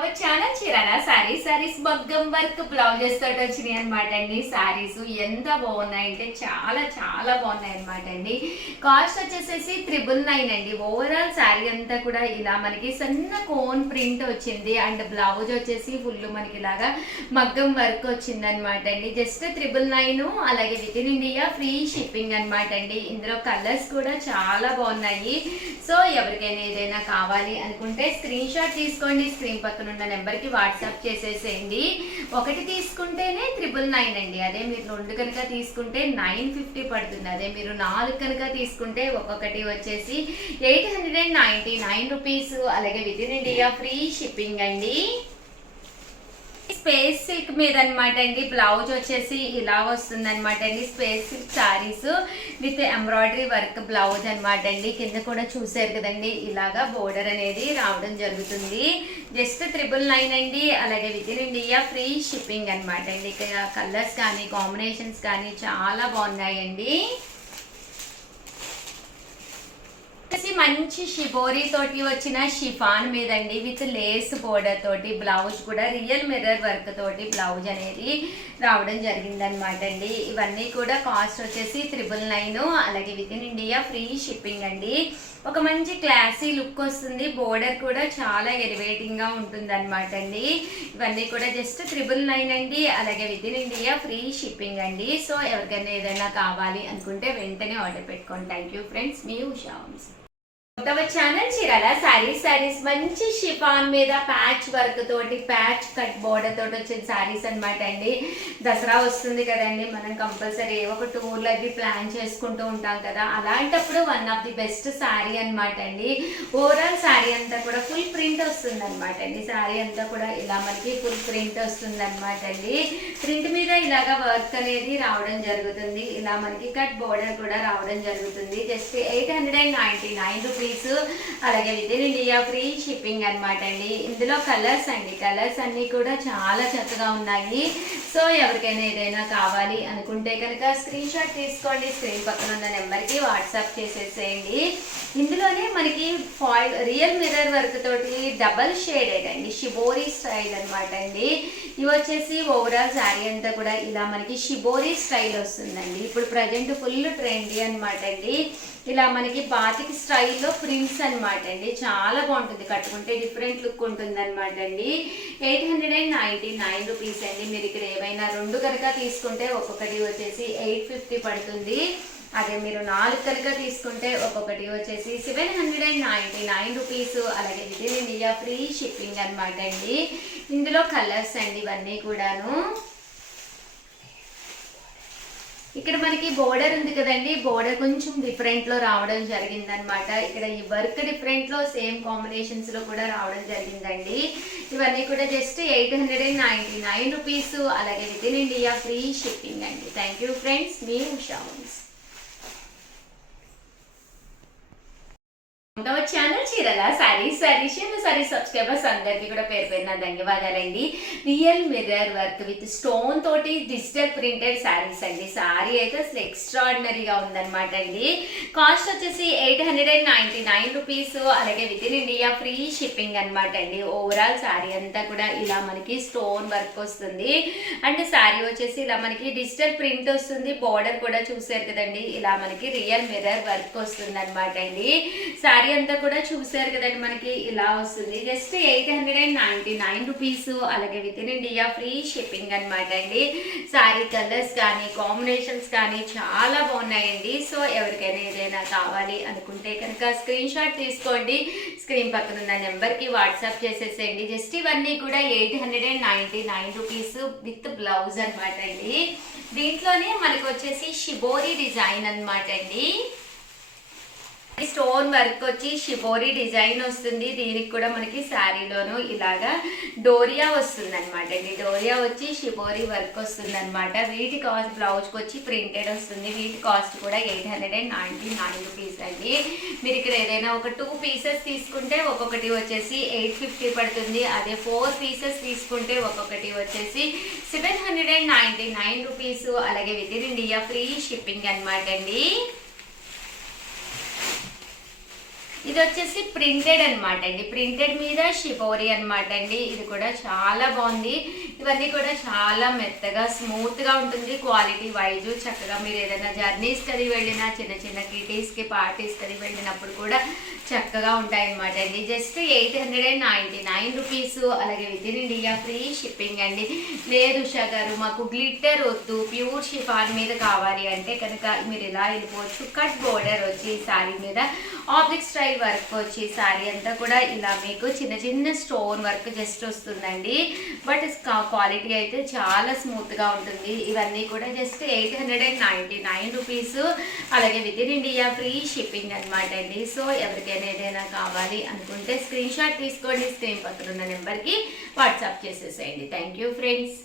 చాలా చీరాల? సారీ సారీస్ మగ్గం work blouses తోటి వచ్చినాయి అనమాట అండి. సారీస్ ఎంత బాగున్నాయి అంటే చాలా చాలా బాగున్నాయి అనమాట అండి. కాస్ట్ వచ్చేసేసి త్రిబుల్ నైన్ అండి. ఓవరాల్ సారీ అంతా కూడా ఇలా మనకి సన్న కోన్ ప్రింట్ వచ్చింది. అండ్ బ్లౌజ్ వచ్చేసి ఫుల్ మనకి ఇలాగా మగ్గం వర్క్ వచ్చింది అనమాట అండి. జస్ట్ త్రిబుల్ నైన్ అలాగే within India free shipping అనమాట అండి. ఇందులో కలర్స్ కూడా చాలా బాగున్నాయి. సో ఎవరికైనా ఏదైనా కావాలి అనుకుంటే స్క్రీన్ షాట్ తీసుకోండి. స్క్రీన్ పక్కన ఉన్న నెంబర్కి వాట్సాప్ చేసేసేయండి. ఒకటి తీసుకుంటేనే త్రిబుల్ నైన్ అండి. అదే మీరు రెండు కనుక తీసుకుంటే నైన్ ఫిఫ్టీ పడుతుంది. అదే మీరు నాలుగు కనుక తీసుకుంటే ఒక్కొక్కటి వచ్చేసి eight hundred and ninety nine rupees అలాగే within India free shipping అండి. స్పేస్ సిల్క్ మీద అనమాట అండి. బ్లౌజ్ వచ్చేసి ఇలా వస్తుంది అనమాట అండి. Space silk saris with embroidery work blouse అనమాట అండి. కింద కూడా చూసారు కదండి. ఇలాగా బోర్డర్ అనేది రావడం జరుగుతుంది. జస్ట్ త్రిబుల్ నైన్ అండి. అలాగే within India free shipping అనమాట అండి. ఇక్కడ కలర్స్ కానీ కాంబినేషన్స్ కానీ చాలా బాగున్నాయండి. వచ్చేసి మంచి షిబోరీ తోటి వచ్చిన షిఫాన్ మీదండి విత్ లేస్ బోర్డర్ తోటి బ్లౌజ్ కూడా రియల్ మిర్రర్ వర్క్ తోటి బ్లౌజ్ అనేది రావడం జరిగింది అనమాట అండి. ఇవన్నీ కూడా కాస్ట్ వచ్చేసి త్రిబుల్ నైన్ అలాగే within India free shipping అండి. ఒక మంచి క్లాసీ లుక్ వస్తుంది. బోర్డర్ కూడా చాలా ఎలివేటింగ్గా ఉంటుంది అనమాట అండి. ఇవన్నీ కూడా జస్ట్ త్రిబుల్ నైన్ అండి. అలాగే within India free shipping అండి. సో ఎవరికైనా ఏదైనా కావాలి అనుకుంటే వెంటనే ఆర్డర్ పెట్టుకోండి. థ్యాంక్ యూ ఫ్రెండ్స్ మీ ఉషా వంశీ. కొత్తవ ఛానల్ చీరాల శారీస్ శారీస్ మంచి షిఫాన్ మీద ప్యాచ్ వర్క్ తోటి ప్యాచ్ కట్ బోర్డర్ తోటి వచ్చిన సారీస్ అన్నమాట అండి. దసరా వస్తుంది కదండి మనం కంపల్సరీ ఏవో ఒక టూర్లు అవి ప్లాన్ చేసుకుంటూ ఉంటాం కదా. అలాంటప్పుడు one of the best sari అన్నమాట అండి. ఓవరాల్ శారీ అంతా కూడా ఫుల్ ప్రింట్ వస్తుంది అనమాట అండి. శారీ అంతా కూడా ఇలా మనకి ఫుల్ ప్రింట్ వస్తుంది అనమాట అండి. ప్రింట్ మీద ఇలాగా వర్క్ అనేది రావడం జరుగుతుంది. ఇలా మనకి కట్ బోర్డర్ కూడా రావడం జరుగుతుంది. Just eight hundred and ninety nine rupees అలాగే విదిన్ ఇండియా ఫ్రీ షిప్పింగ్ అనమాట అండి. ఇందులో కలర్స్ అండి. కలర్స్ అన్నీ కూడా చాలా చక్కగా ఉన్నాయి. సో ఎవరికైనా ఏదైనా కావాలి అనుకుంటే కనుక స్క్రీన్ షాట్ తీసుకోండి. స్క్రీన్ పక్కన ఉన్న నెంబర్కి వాట్సాప్ చేసేసేయండి. ఇందులోనే మనకి ఫాయిల్ రియల్ మిర్రర్ వర్క్ తోటి డబల్ షేడెడ్ అండి. షిబోరీ స్టైల్ అనమాట అండి. ఇవి వచ్చేసి ఓవరాల్ శారీ అంతా కూడా ఇలా మనకి షిబోరీ స్టైల్ వస్తుందండి. ఇప్పుడు ప్రజెంట్ ఫుల్ ట్రెండీ అనమాట అండి. ఇలా మనకి బాతికి స్టైల్లో ప్రింట్స్ అనమాట అండి. చాలా బాగుంటుంది. కట్టుకుంటే డిఫరెంట్ లుక్ ఉంటుంది అనమాట అండి. Eight hundred and ninety nine rupees అండి. మీరు ఇక్కడ ఏమైనా రెండు కనుక తీసుకుంటే ఒక్కొక్కటి వచ్చేసి ఎయిట్ ఫిఫ్టీ పడుతుంది. అదే మీరు నాలుగు కనుక తీసుకుంటే ఒక్కొక్కటి వచ్చేసి seven hundred and ninety nine rupees అలాగే within India free shipping అనమాట అండి. ఇందులో కలర్స్ అండి ఇవన్నీ కూడాను. ఇక్కడ మనకి బోర్డర్ ఉంది కదండి. బోర్డర్ కొంచెం డిఫరెంట్లో రావడం జరిగిందనమాట ఇక్కడ ఈ వర్క్ డిఫరెంట్లో సేమ్ కాంబినేషన్స్లో కూడా రావడం జరిగిందండి. ఇవన్నీ కూడా just eight hundred and ninety nine rupees అలాగే within India free shipping అండి. థ్యాంక్ యూ ఫ్రెండ్స్ మీ Usha Vamshi. Channel Chirala saris saris sorry subscribers అందరికీ కూడా పేరు పేరున ధన్యవాదాలండి. Real mirror work with stone తోటి డిజిటల్ ప్రింటెడ్ సారీస్ అండి. సారీ అయితే అసలు ఎక్స్ట్రాడినరీగా ఉందన్నమాట అండి. కాస్ట్ వచ్చేసి eight hundred and ninety nine rupees అలాగే within India free shipping అనమాట అండి. ఓవరాల్ సారీ అంతా కూడా ఇలా మనకి స్టోన్ వర్క్ వస్తుంది. అండ్ సారీ వచ్చేసి ఇలా మనకి డిజిటల్ ప్రింట్ వస్తుంది. బార్డర్ కూడా చూసారు కదండి. ఇలా మనకి రియల్ మిర్రర్ వర్క్ వస్తుంది అనమాట అండి. సారీ అంతా కూడా చూసారు కదండి మనకి ఇలా వస్తుంది. Just eight hundred and ninety nine rupees అలాగే within India free shipping అనమాట అండి. సారీ కలర్స్ కానీ కాంబినేషన్స్ కానీ చాలా బాగున్నాయండి. సో ఎవరికైనా ఏదైనా కావాలి అనుకుంటే కనుక స్క్రీన్ షాట్ తీసుకోండి. స్క్రీన్ పక్కన ఉన్న నెంబర్కి వాట్సాప్ చేసేసేయండి. జస్ట్ ఇవన్నీ కూడా eight hundred and ninety nine rupees with blouse అనమాట అండి. దీంట్లోనే మనకు వచ్చేసి షిబోరి డిజైన్ అనమాట అండి. స్టోన్ వర్క్ వచ్చి షిబోరి డిజైన్ వస్తుంది. దీనికి కూడా మనకి శారీలోను ఇలాగా డోరియా వస్తుంది అనమాట అండి. డోరియా వచ్చి షిబోరి వర్క్ వస్తుంది అనమాట వీటి కాస్ట్ బ్లౌజ్కి వచ్చి ప్రింటెడ్ వస్తుంది. వీటి కాస్ట్ కూడా eight hundred and ninety nine rupees అండి. మీరు ఇక్కడ ఏదైనా ఒక టూ పీసెస్ తీసుకుంటే ఒక్కొక్కటి వచ్చేసి ఎయిట్ ఫిఫ్టీ పడుతుంది. అదే ఫోర్ పీసెస్ తీసుకుంటే ఒక్కొక్కటి వచ్చేసి seven hundred and ninety nine rupees. అలాగే within India free shipping అనమాట అండి. ఇది వచ్చేసి ప్రింటెడ్ అన్నమాట అండి. ప్రింటెడ్ మీద షిపోరి అన్నమాట అండి. ఇది కూడా చాలా బాగుంది. ఇవన్నీ కూడా చాలా మెత్తగా స్మూత్గా ఉంటుంది. క్వాలిటీ వైజ్ చక్కగా మీరు ఏదైనా జర్నీస్ కది వెళ్ళినా చిన్న చిన్న కిటీస్కి పార్టీస్ కది వెళ్ళినప్పుడు కూడా చక్కగా ఉంటాయి అనమాట అండి. Just eight hundred and ninety nine rupees అలాగే within India free shipping అండి. లేదు ఉషా గారు మాకు గ్లిట్టర్ వద్దు ప్యూర్ షిఫాన్ మీద కావాలి అంటే కనుక మీరు ఇలా వెళ్ళిపోవచ్చు. కట్ బోర్డర్ వచ్చి ఈ శారీ మీద ఆబ్లిక్ స్టైల్ వర్క్ వచ్చి శారీ అంతా కూడా ఇలా మీకు చిన్న చిన్న స్టోన్ వర్క్ జస్ట్ వస్తుందండి. బట్ క్వాలిటీ అయితే చాలా స్మూత్గా ఉంటుంది. ఇవన్నీ కూడా just eight hundred and ninety nine rupees అలాగే within India free shipping అనమాట అండి. సో ఎవరికైనా ఏదైనా కావాలి అనుకుంటే స్క్రీన్ షాట్ తీసుకోండి. స్క్రీన్ పక్కన ఉన్న నెంబర్కి వాట్సాప్ చేసేసేయండి. Thank you friends